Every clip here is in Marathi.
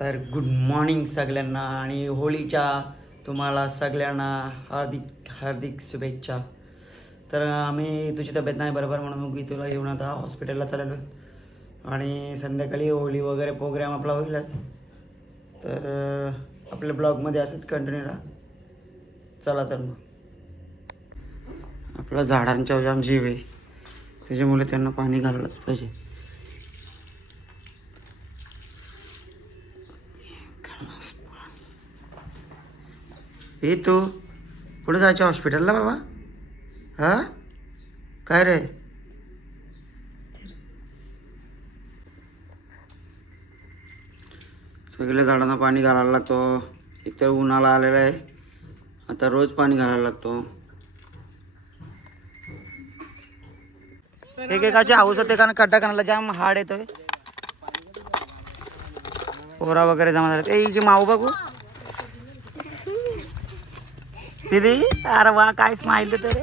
तर गुड मॉर्निंग सगळ्यांना आणि होळीच्या तुम्हाला सगळ्यांना हार्दिक हार्दिक शुभेच्छा. तर आम्ही तुझी तब्येत नाही बरोबर म्हणून मी तुला घेऊन आता हॉस्पिटलला चाललो आणि संध्याकाळी होळी वगैरे प्रोग्राम आपला होईलच. तर आपल्या ब्लॉगमध्ये असंच कंटिन्यू राहा. चला तर मग आपल्या झाडांच्या जाम जीव आहे त्याच्यामुळे त्यांना पाणी घालायलाच पाहिजे. हे तू पुढे जायचं हॉस्पिटलला बाबा? हां काय रे? सगळ्या झाडांना पाणी घालायला लागतो. एकतर उन्हाळा आलेला आहे, आता रोज पाणी घालायला लागतो. एकेकाची हाऊस होते कारण खड्डा करण्याला जाम हाड येतोय. पोरा वगैरे जमा झाले. ए हिची माऊ बघू दीदी. अरे वा काय स्माइल देते रे.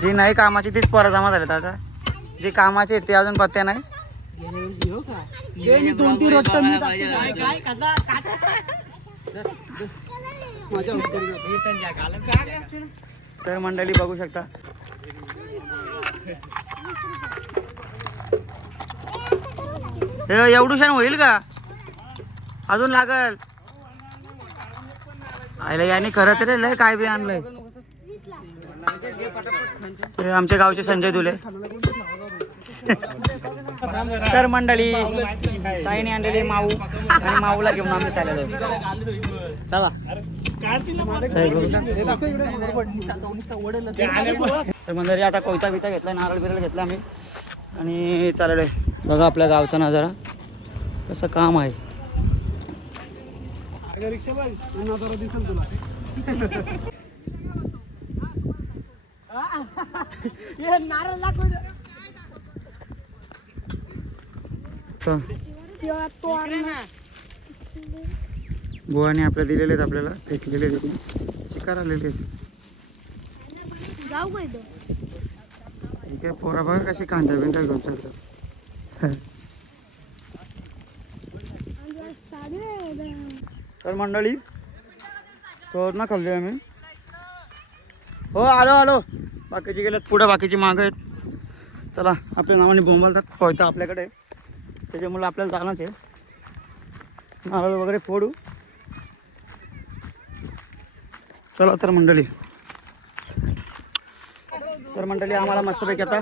जी नाही कामाची तीच पोरं जमा झालेत आता. जे कामाचे ते अजून पत्त्या नाही. तर मंडळी बघू शकता एवढं छान होईल का? अजून लागल. आयला याने खरं तरी लय काय बी आणलंय. आमच्या गावचे संजय दुले. तर मंडळी ताईने आणलेले माऊ आणि माऊला घेऊन आम्ही चाललो. चला तर मंडळी आता कोयता बिता घेतला, नारळ बिरळ घेतला आम्ही आणि चाललोय. बघा आपल्या गावचा नजारा कसं काम आहे. गोवाने आपल्या दिलेले आहेत, आपल्याला फेकलेले शिकार आलेले आहेत. ठीक आहे पोरा बघा कशी कांदा बिंदा घेऊन चालतात. तर मंडळी तो ना खाल्ली आम्ही. हो आलो आलो. बाकीचे गेलेत पुढं, बाकीची मागं आहेत. चला आपल्या नावाने बोंबालतात. कोयता आपल्याकडे त्याच्यामुळे आपल्याला जाणंच आहे. नारळ वगैरे फोडू. चला तर मंडळी. तर मंडळी आम्हाला मस्तपैकी आता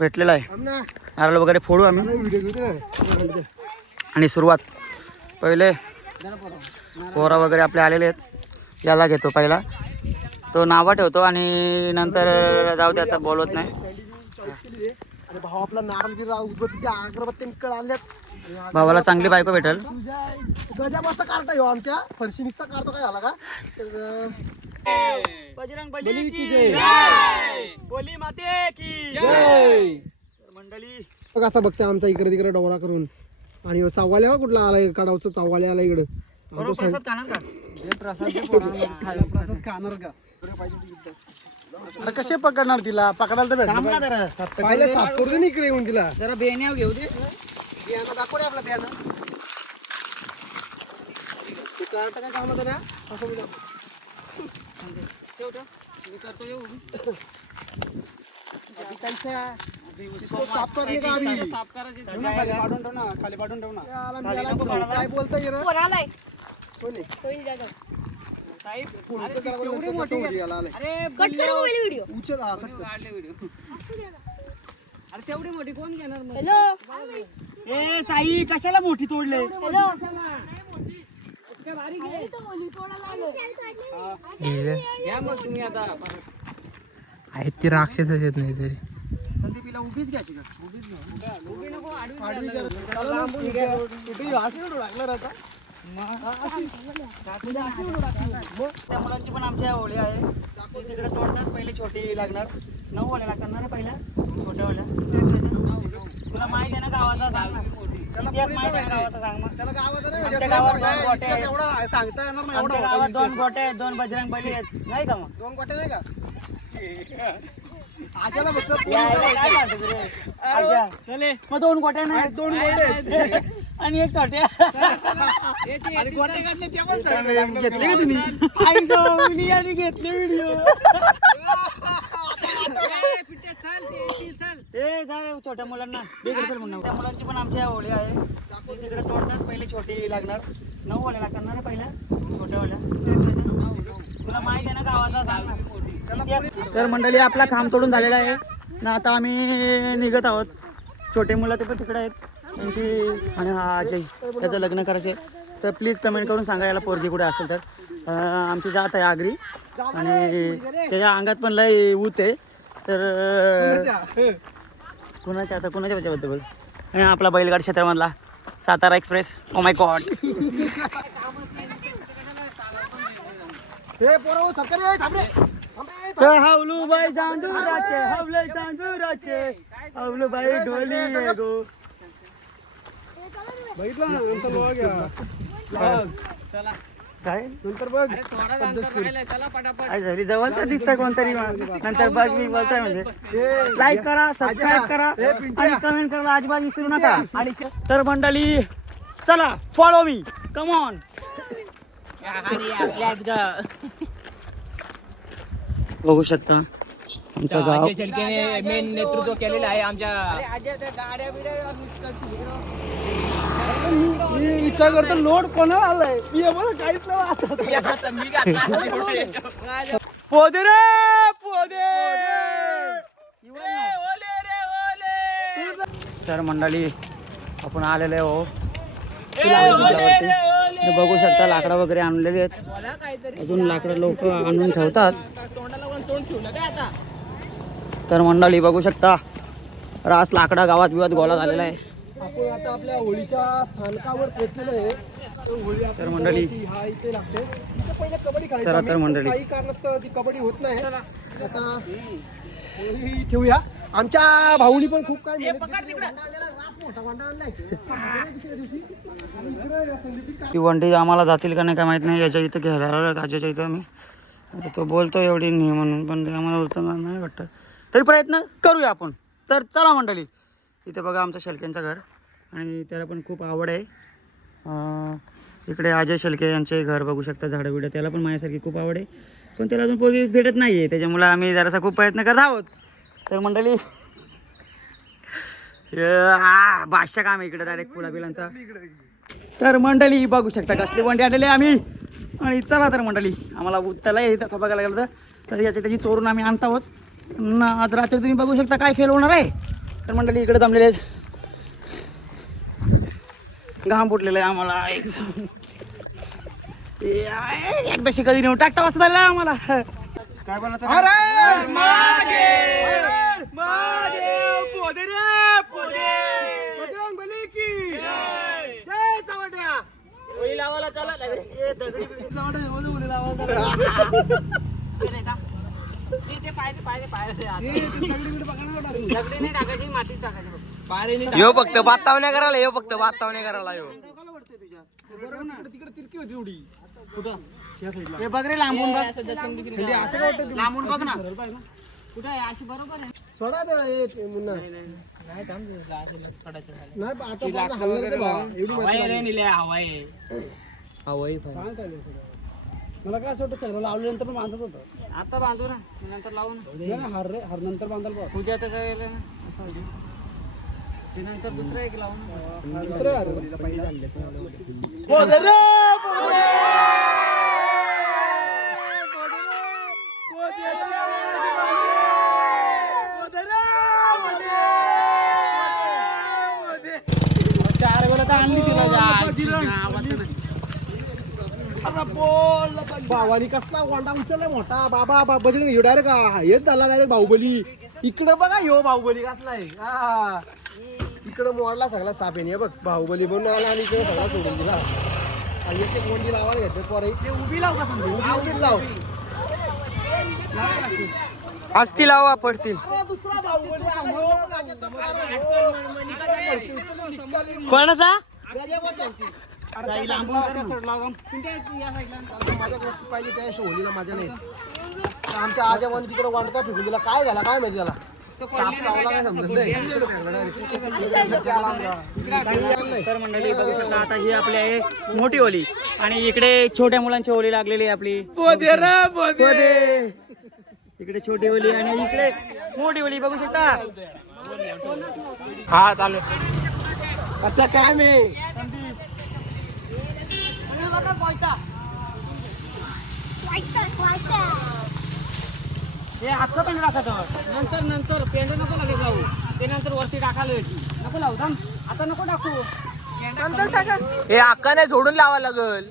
भेटलेला आहे. नारळ वगैरे फोडू आम्ही आणि सुरुवात पहिले पोरा वगैरे आपले आलेले आहेत. याला घेतो पहिला, तो नावं ठेवतो आणि नंतर जाऊ दे आता बोलवत नाही. भावाला चांगली बायको भेटेल. गजा मस्त काढता येऊ आमच्या फरशी निसता काढतो. काय झाला का? बजरंग बली की जय, बोली माते की जय. मंडळी कसं बघते आमचा इकडे तिकडे डोरा करून. आणि सव्वाल्या कुठला आलाय काढावचं सव्वाल्या आला इकडं. प्रसाद खाणार का? प्रसाद खाणार का? कसे पकडणार तिला? पकडायला तर पाहिलं साफ करू दे ना इकडे येऊन तिला. जरा बेण्याव घेऊ दे. बियाणं दाखव रे आपला बियाणं. तू कार्ट काय काम होतं ना? मी करतो येऊ. साफ करणे का आम्ही? साफ करायची. खाली पाडून ठेव ना, खाली पाडून ठेव ना. काय बोलताय रे? कोण आहे? साहेब एवढी मोठी याला आलाय. अरे कट करू मोबाईल व्हिडिओ. उचल हा कट कर. काढले व्हिडिओ. अरे तेवढी मोठी कोण घेणार मग? हॅलो ए साई कशाला मोठी तोडले? हॅलो अरे तो मुली तोडायला आलो. घ्या मग तुम्ही आता. आहेत ती राक्षसच येत नाही तरी. संदीपीला उभीच घ्यायची का? उभीच घ्या. उभी नको आडवी घ्या. त्या मुलांची पण आमच्या होळी आहे. तिकडे तोडतात. पहिले छोटी लागणार. 9 होळ्या लागतात ना रे पहिल्या छोट्या होळ्या. तुला माहिती आहे ना गावाचा? सांग ना. माहिती आहे गावाचा? सांग मग. आमच्या गावात 2 गोटे आहेत. सांगता येणार नाही. आमच्या गावात 2 गोटे आहेत, 2 बजरंग बली आहेत नाही का? मग 2 गोटे नाही का? आज्याला फक्त काय म्हणतो रे? आज्या. मग 2 गोट्या नाही 2 गोटे आणि 1 छोट्या आणि गोटे घातले ते पण सांगितलं. घेतले का तुम्ही? आई गं, आणि घेतले व्हिडिओ. ए झालं छोट्या मुलांना तिकडे चल म्हणून त्या मुलांची पण आमच्या होळी आहे ते तिकडे तोडतात. पहिले छोटी लागणार 9 होळ्या लागतात ना रे पहिल्या छोट्या होळ्या. तुला माहिती आहे ना गावाचा. तर मंडळी आपला खांब तोडून झालेला आहे ना. आता आम्ही निघत आहोत. छोटे मुलं ते पण तिकडे आहेत त्यांची. आणि हा अजय त्याचं लग्न करायचे. तर प्लीज कमेंट करून सांगा याला पोरगी कुठे असेल तर. आमची जात आहे आगरी आणि त्याच्या अंगात पण लय ऊत आहे. तर कुणाच्या आता कुणाच्या बद्दल बोल. आणि आपला बैलगाड क्षेत्रामधला Satara express. Oh my God. हे पोरं सरकारी आहे थांबरे हवलू बाई चांदुराचे हवले चांदुराचे हवलू बाई ढोली गो. बघितलं ना नंतर बघ घ्या. चला काय नंतर बघ काय झाली जवळचा दिसतं कोणतरी नंतर बघ मी बोलताय म्हणजे. लाईक करा सबस्क्राईब करा आणि कमेंट करायला अजिबात विसरू नका. आणि तर मंडळी चला फॉलो मी कम ऑन. बघू शकता आमचं गाव. मेन नेतृत्व केलेलं आहे आमच्या. मी विचार करतो लोड कोणाला आलाय मी आम्हाला काहीच पोदे रे पोदे. तर मंडळी आपण आलेले हो. बघू शकता लाकडं वगैरे आणलेली आहेत. अजून लाकडं लोक आणून ठेवतात. तर मंडळी बघू शकता रास लाकडा गावात बिवात गोळा झालेला आहे. आपण आता आपल्या होळीच्या स्थानकावर पोहोचलेलो आहे. तर मंडळी हा इथे लागते. इथे पहिले कबड्डी खेळायची चला तर आम्ही. मंडळी. काही कारणास्तव ती कबड्डी होत नाही. आता होळी ठेवूया. आमच्या भाऊनी पण खूप काय ती वंडी आम्हाला जातील का नाही काय माहित नाही. याच्या इथं घ्यायला आलो राजाच्या इथं आम्ही. आता तो बोलतो एवढी नाही म्हणून पण ते आम्हाला बोलताना नाही वाटतं. तरी प्रयत्न करूया आपण. तर चला मंडळी. इथे बघा आमचं शेलक्यांचं घर आणि त्याला पण खूप आवड आहे. इकडे अजय शेलके यांचे घर बघू शकता. झाडं बिडं त्याला पण माझ्यासारखी खूप आवड आहे. पण त्याला अजून पोरगी भेटत नाही आहे. त्याच्यामुळे आम्ही जरासा खूप प्रयत्न करत आहोत. तर मंडळी बादशा काम आहे इकडे डायरेक्ट फुला बिलांचा. तर मंडळी बघू शकता कसली वंडी आलेली आम्ही. आणि चला तर मंडळी आम्हाला उत्ताला आहे तसं बघायला गेलं तर याची त्याची चोरून आम्ही आणत आहोत. आज रात्री तुम्ही बघू शकता काय खेळ होणार आहे. तर मंडळी इकडे जमलेले आहेत. घाम फुटलेलं आहे आम्हाला. एकदाशी कधी नेऊन टाकता वाजता झाला आम्हाला. काय बोलत यो फक्त बातावण्या करायला. यो फक्त बातावण्या करायला. यो तिकडे तिरकी होती एवढी. हे बघ रे लांबून बघ. लांबून बघ ना. सोडा ते मुन्ना. नाही आता हल्ला मला काय असं वाटतं सर लावल्यानंतर पण बांधत होतं. आता बांधू ना नंतर लावू ना. हार रे हार नंतर बांधाल. पूजा तर करायला ना ते नंतर दुसरं एक लावू ना. दुसरं हार चार वेळा तर आणली तिला. भावानी कसला वांडा उचललाय मोठा. बाबा बजरंग ह्यो डायरेक्ट हेच झाला डायरेक्ट बाहुबली. इकडं बघा ह्यो बाहुबली कसलाय. इकडं मोडला सगळा सापेने बघ. बाहुबली बनून आला आणि इकडे सगळा सोडून दिला. एक एक वंडी लावायला घेते पोरं. इथे उभी लाव का समजा. उभीच लाव. असती लावा पडतील. दुसरा बाहुबली कोणाचा माझ्या वस्तू पाहिजे त्या होळीला माझ्या नाही. आमच्या आजोबांनी तिकडे वांडका फेकून दिला. काय झाला काय माहिती त्याला. साप चावला काय समजत नाही. तर मंडळी बघू शकता आता ही आपली आहे मोठी होली आणि इकडे छोट्या मुलांची होली लागलेली आहे आपली. इकडे छोटी होली आणि इकडे मोठी होली बघू शकता. हा चालू असं काय मी हे अख्खं पेंड टाकायचं नंतर पेंड नको लागेल लावू ते नंतर वरती टाकायला नको लावू थांब आता नको टाकू हे अक्का नाही सोडून लावा लागल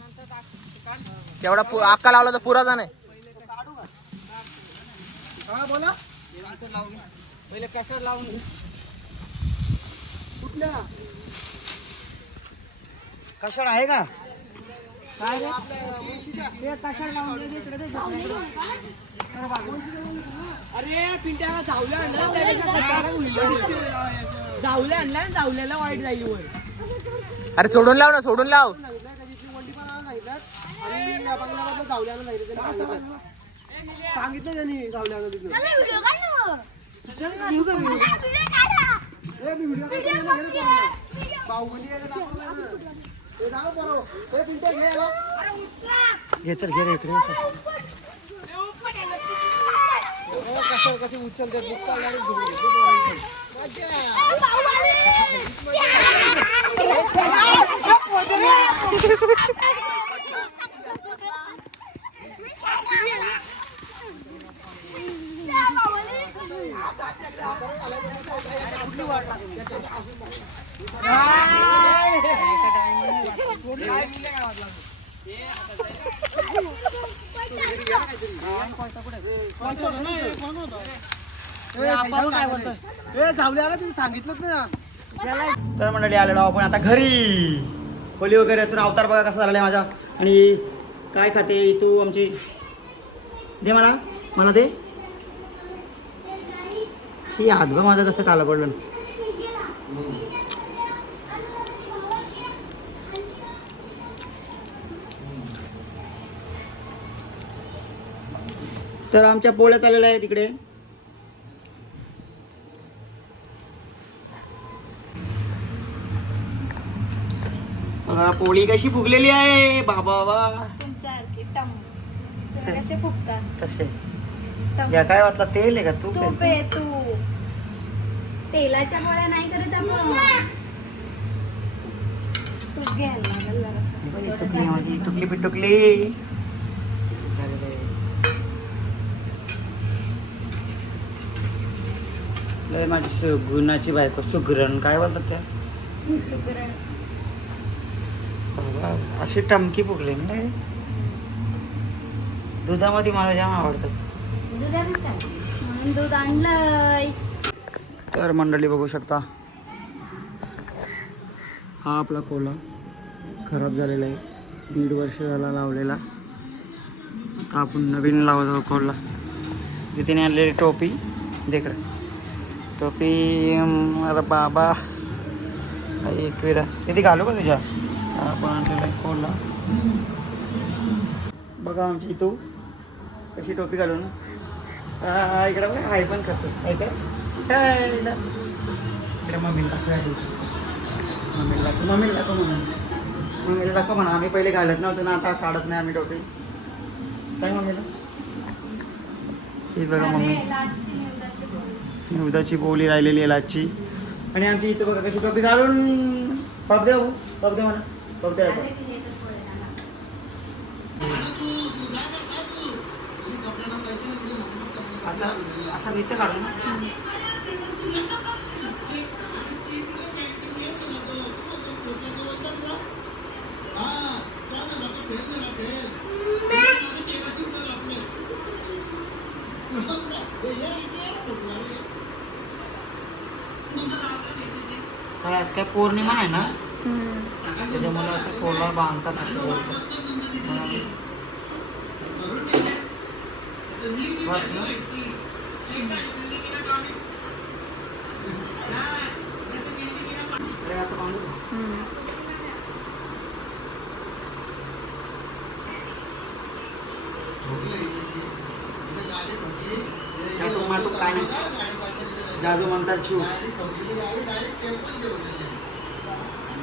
तेवढा अक्का लावला तर पुराचा नाही हा बोला पहिले कशावर लावून कुठल्या कशावर आहे का काय रे ते कशावर लावून अरे पिंट्याला जावल्या आणलं जावल्याला वाईट जाईल वर अरे सोडून लाव ना सोडून लाव सांगितलं त्यांनी जावल्याला तिकडे चला व्हिडिओ काढ ना बाहुबली हे जाऊ बरोबर हे पिंट्या घे याला. घे चल घे रे इकडे कसं कशी उचलते जावल्याला तिने सांगितलंच ना. तर मंडळी आलेलो आपण आता घरी. होली वगैरे यातून अवतार बघा कसा झालेला आहे माझा. आणि काय खाते तू आमची दे मला दे शी हात बघ माझं कसं काला पडलं. तर आमच्या पोळ्यात आलेल्या आहे तिकडे. बघा पोळी कशी फुगलेली आहे बाबा बाबा. तुमच्यासारखी टम तुम्ही कसे फुगतात तसे टम. या काय वाटला तेल आहे का तू तू पे तू तेलाच्या गोळ्या नाही करत आपण तूप घ्यायला लागेल जरासं. टुकली माझी टुकली पिटुकली. लय माझी सुगुणाची बायको सुगरण काय बोलतात त्या सुगरण. बाबा अशी टमकी फुगली ना. दुधामध्ये मला जाम आवडतं. दुधानेच काय म्हणून दूध आणलंय. तर मंडळी बघू शकता हा आपला कोला खराब झालेला आहे. 1.5 वर्ष झाला लावलेला. आता आपण नवीन लावतो कोला. तिथे आणलेली टोपी देख टोपी. अरे बाबा एक वेळा किती घालू का तुझ्या. आपण आणलेला आहे कोला बघा आमची तू कशी टोपी घालू ना. इकडं बघा हाय पण करतो काय इकडे मम्मीला दाखव. मम्मीला दाखव म्हणा. आम्ही पहिले घालत नव्हतो ना आता काढत नाही आम्ही टोपी. सांग मम्मीला. ही बघा मम्मी लाची निवदाची पोळी. निवदाची बोली राहिलेली आहे लाची. आणि आमची इथं बघा कशी टोपी घालून पप दे म्हणा पप दे. आले की येतात पोळ्याला. असा इथं काढून काय आज काय पौर्णिमा आहे ना त्याच्यामुळे असं कोला बांधतात असं बोलतात. बस ना. अरे असं बांधू काय नाही जादू म्हणतात शिव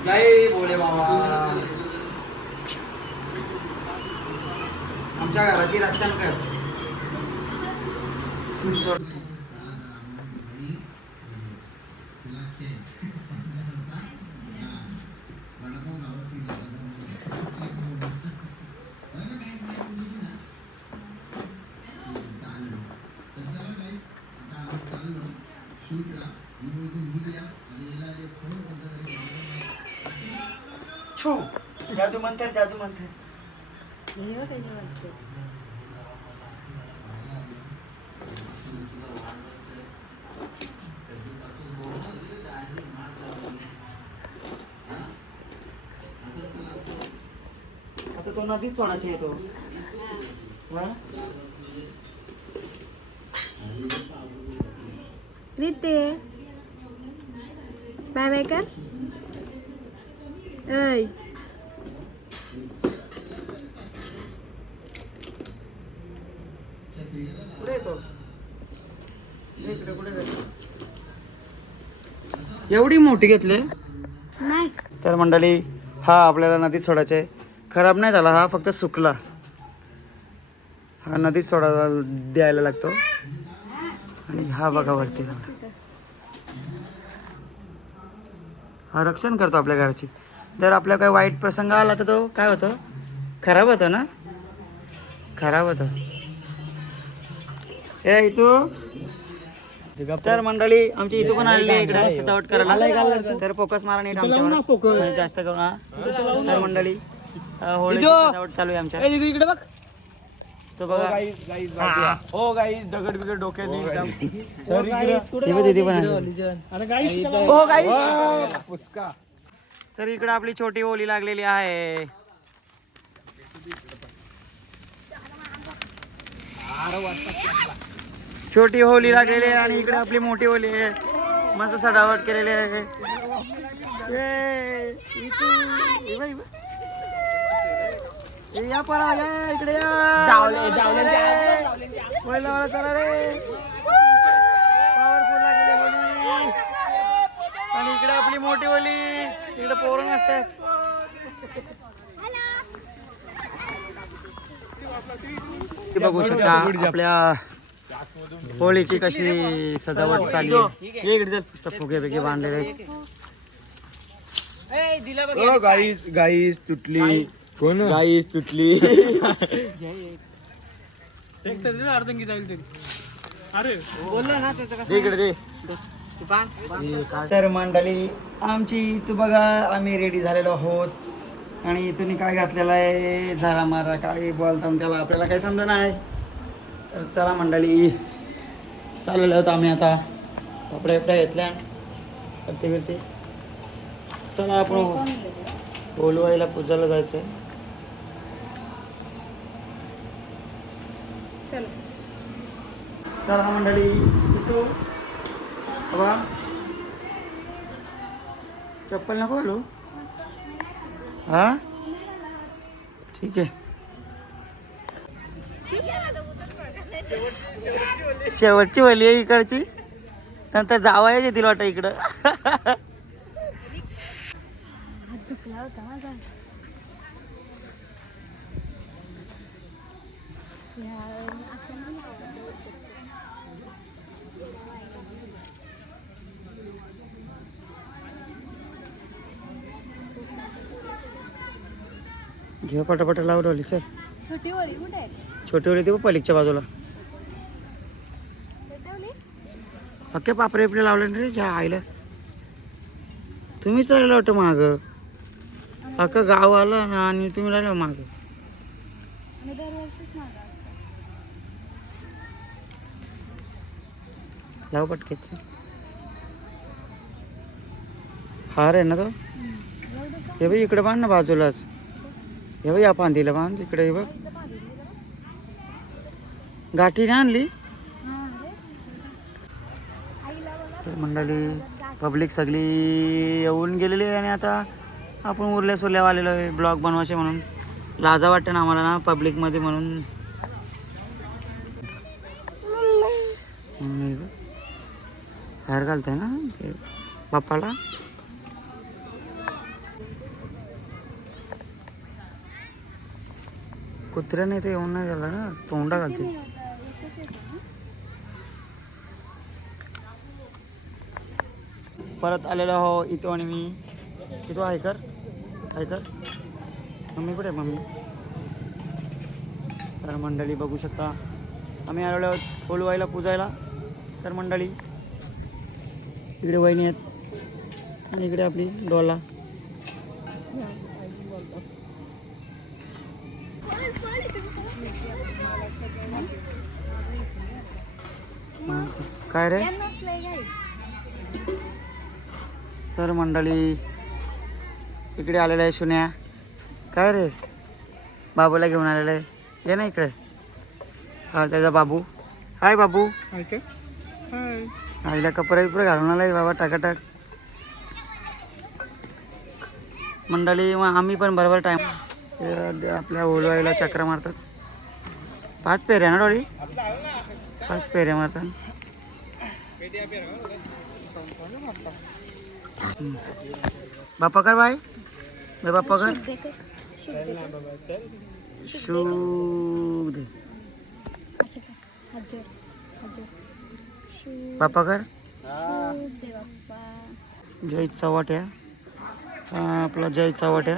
जय भोले बाबा आमच्या घराची रक्षण कर छो जादू म्हणतात जादू म्हणतात आता तो नदीच सोडायचा येतो रीते बाय बाय कर ऐ कुठे येतो इकडे कुठे जायचं एवढी मोठी घेतली नाही तर मंडळी हा आपल्याला नदीत सोडायचा आहे खराब नाही झाला हा फक्त सुकला हा नदीत सोडा द्यायला लागतो आणि हा बघा वरती हा रक्षण करतो आपल्या घराची जर आपल्या काही वाईट प्रसंग आला तर तो काय होतो खराब होतो ना खराब होतो ए इथू तर मंडळी आमची इथू पण आलेली आहे इकडे सजावट करायला तर फोकस मारा नीट आमच्यावर जास्त करून हा तर मंडळी होळीची सजावट चालू आहे आमच्या इकडे बघ तो बघा हो गाईस दगड बिगड डोक्यात दीदी पण आली. पुचका तर इकडे आपली छोटी होळी लागलेली आहे छोटी होळी लागलेली आहे आणि इकडे आपली मोठी होळी आहे मस्त सजावट केलेली आहे ये, इथू, ये बाई, ये या पळा या इकडे या पहिला वाला चला रे पॉवरफुल लागलेली होळी आणि इकडे आपली मोठी होळी इकडे पोरं असतात बघू शकता आपल्या होळीची कशी सजावट चालली आहे फुगे बिगे बांधलेले गाईस गाईस तुटली कोण गाईस तुटली इकडे तर मंडळी आमची इथं बघा आम्ही रेडी झालेलो आहोत आणि तुम्ही काय घातलेलं आहे झाला मारा काय बोलता त्याला आपल्याला काही समजा नाही तर चला मंडळी चाललेलो होतो आम्ही आता कपडे बिपडे घेतल्या करते फिरते चला आपण बोलवायला पूजाला जायचं चलो चला मंडळी इथं बाबा चप्पल नको घालू हा ठीक आहे शेवटची वली आहे इकडची नंतर जावायच येतील वाटतं इकडं घे पटापट लावली सर छोटी होळी कुठे आहे छोटी होळी ते पलीकडच्या बाजूला पेटवली अख्खे पापरे आपले लावले रे ज्या आईला तुम्हीच राहिला वाटतं माग अख्खं गाव आलं ना आणि तुम्ही राहिला माग आणि दरवर्षीच मागा लाव पटकेच हार आहे ना तो हे बाई इकडे बांध ना बाजूलाच हे बाई या पांदीला बांध इकडे हे बघ गाठी नाही आणली तर मंडळी पब्लिक सगळी येऊन गेलेली आहे आणि आता आपण उरल्या सोल्यावर आलेलो आहे ब्लॉग बनवायचे म्हणून लाजा वाटतं ना आम्हाला ना पब्लिकमध्ये म्हणून बाहेर घालताय ना ते बाप्पाला. कुत्र्याने ते येऊन नाही झालं ना, तोंडा घालते. परत आलेलो हो इथं आणि मी इथं ऐकर मम्मी कुठे आहे मम्मी. तर मंडळी बघू शकता आम्ही आलेलो आहोत होलवाईला पूजायला. तर मंडळी इकडे वहिनी आहेत आणि इकडे आपली डोला. काय रे. तर मंडळी इकडे आलेलं आहे सुन्या. काय रे बाबूला घेऊन आलेलं आहे. ये ना इकडे. हा त्याचा बाबू. हाय बाबू. आईला कपडे बिपडे घालून आलाय बाबा टाकाटाक. मंडळी मग आम्ही पण बरोबर टाईम आपल्या ओलवाईला चक्र मारतात. 5 पेऱ्या ना डोळी. 5 पेऱ्या मारतात. बाप्पा कर बाय बाप्पा कर. शू दे बाप्पा कर. जय चव्हाट्या. हा आपला जय चव्हाट्या.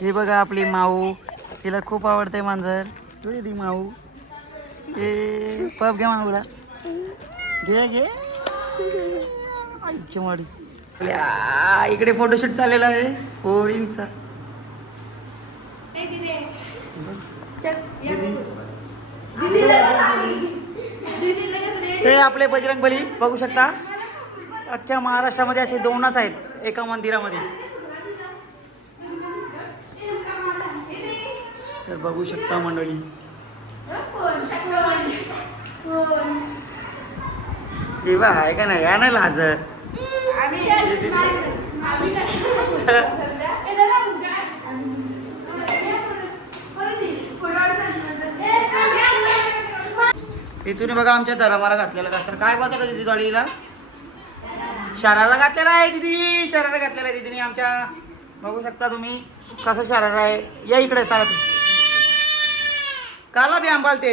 हे बघा आपली माऊ. तिला खूप आवडते मांजर. तुझी ती माऊ. हे पप घ्या माऊला. घे घे वाडी. इकडे फोटोशूट चाललेला आहे होळींचा. ते आपले बजरंगबली बघू शकता. अख्ख्या महाराष्ट्रामध्ये असे 2च आहेत एका मंदिरामध्ये. तर बघू शकता मंडळी. हे बा आहे का नाही या नाही लाज. इथून बघा आमच्या धर्माला घातलेलं का सर. काय बघा दिदी दिवाळीला शरारा घातलेला आहे. दिदी शरारा घातलेला आहे दिदीने आमच्या. बघू शकता तुम्ही कसं शरारा आहे. या इकडे चालत काला बी आंबालते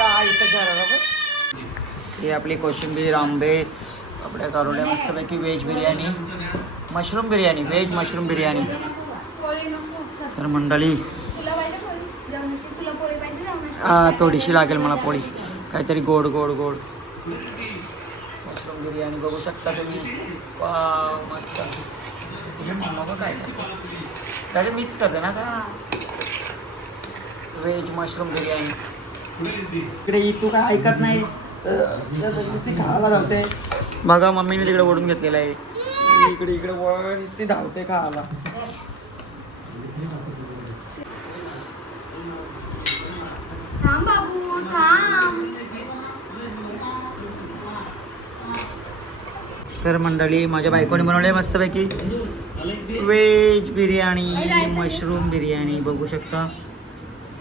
आईचा शरारा बघ. हे आपली कोशिंबीर आंबे आपल्या करोड्या मस्तपैकी veg biryani mushroom biryani veg mushroom biryani. तर मंडळी थोडीशी लागेल मला पोळी. काहीतरी गोड गोड गोड मशरूम बिर्याणी बघू शकता तुम्ही. वाव मस्त. मग काय त्याचे मिक्स करते ना आता. Veg mushroom biryani. इकडे तू काय ऐकत नाही ती खायला धावते. बघा मम्मीने तिकडे ओढून घेतलेलं आहे. इकडे इकडे वळ ती धावते खायला. थांब बाबू थांब. तर मंडळी माझ्या बायकोने बनवले मस्तपैकी व्हेज बिर्याणी मशरूम बिर्याणी बघू शकता.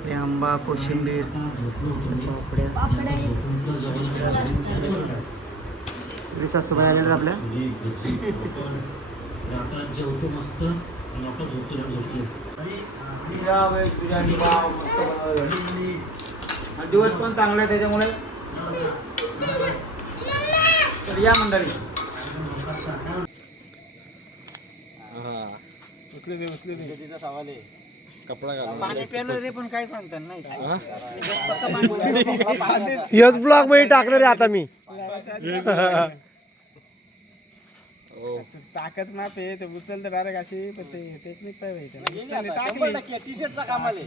आंबा कोशिंबीर सासूबाई आलेल्या आपल्या. व्हेज बिर्याणी दिवस पण चांगला आहे त्याच्यामुळे. तर या मंडळी. पाणी प्यायलं रे पण काय सांगतात नाही. यस ब्लॉग मध्ये टाकणार आहे आता मी. ताकद माप आहे ते उचल तर डायरेक्ट अशी पण ते टेक्निक पाहिजे. टी शर्टचा कामाल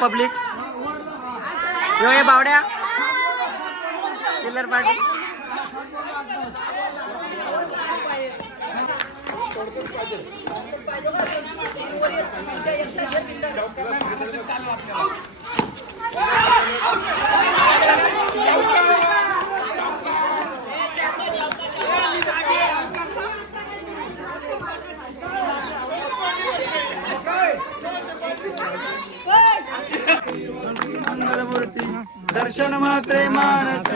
पब्लिक ये बावड्या चिल्लर पार्टी. दर्शन मात्रे मानत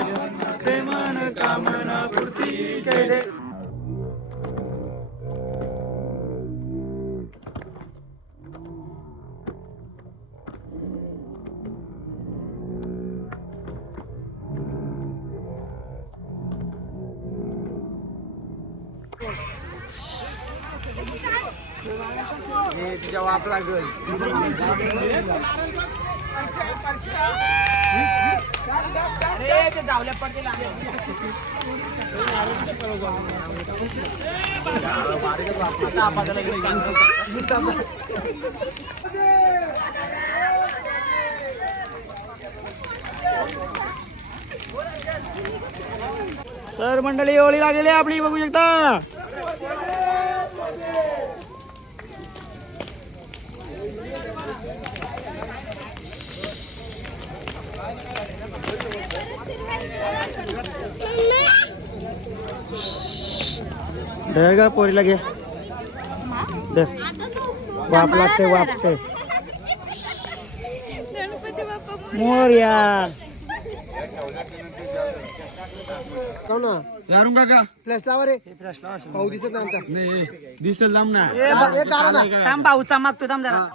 ते मन कामना पूर्ती केले. हे तुझ्या वाप लागल. अरे ते जावल्या पडतील तर मंडळी होळी लागलेली आहे आपली, बघू शकता. धर ग पोरीला घे. धर. वाप लागते वापते. मोरया. लारून काका फ्लॅश लावा रे. पाऊ दिसत नाही आमचा. नाही दिसल लांब ना. थांब भाऊ चमकतो थांब जरा.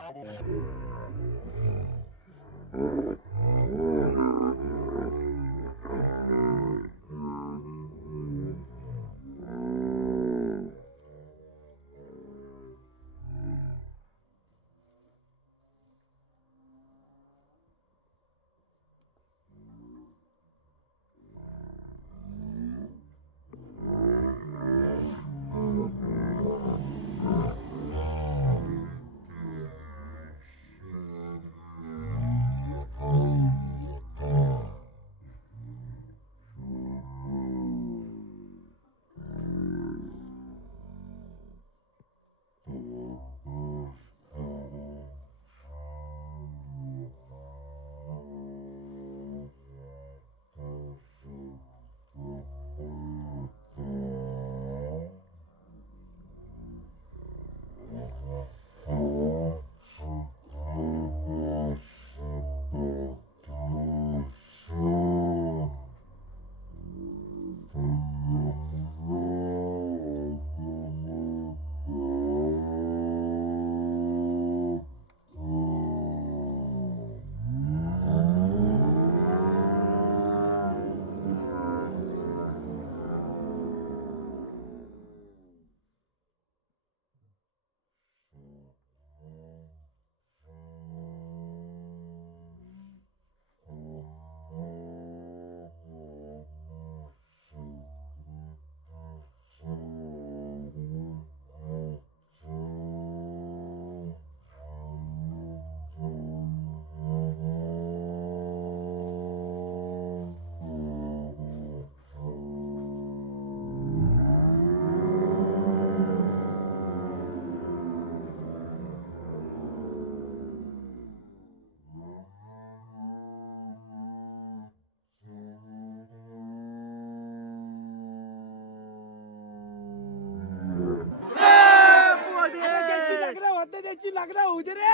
लागला होऊ दे रे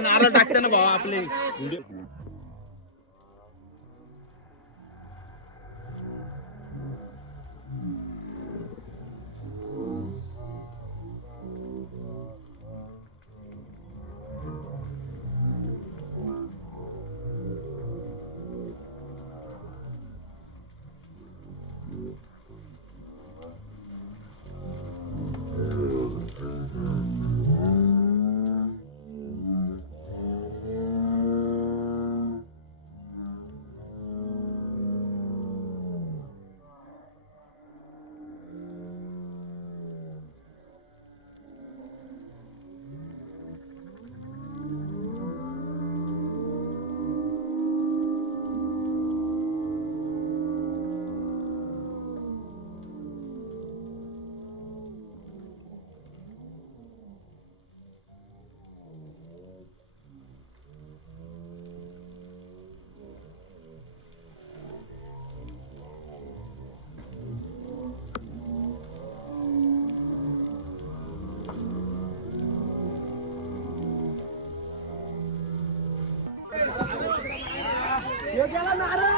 नारळ टाकते ना भाऊ आपले. ह्यो गेला नारळ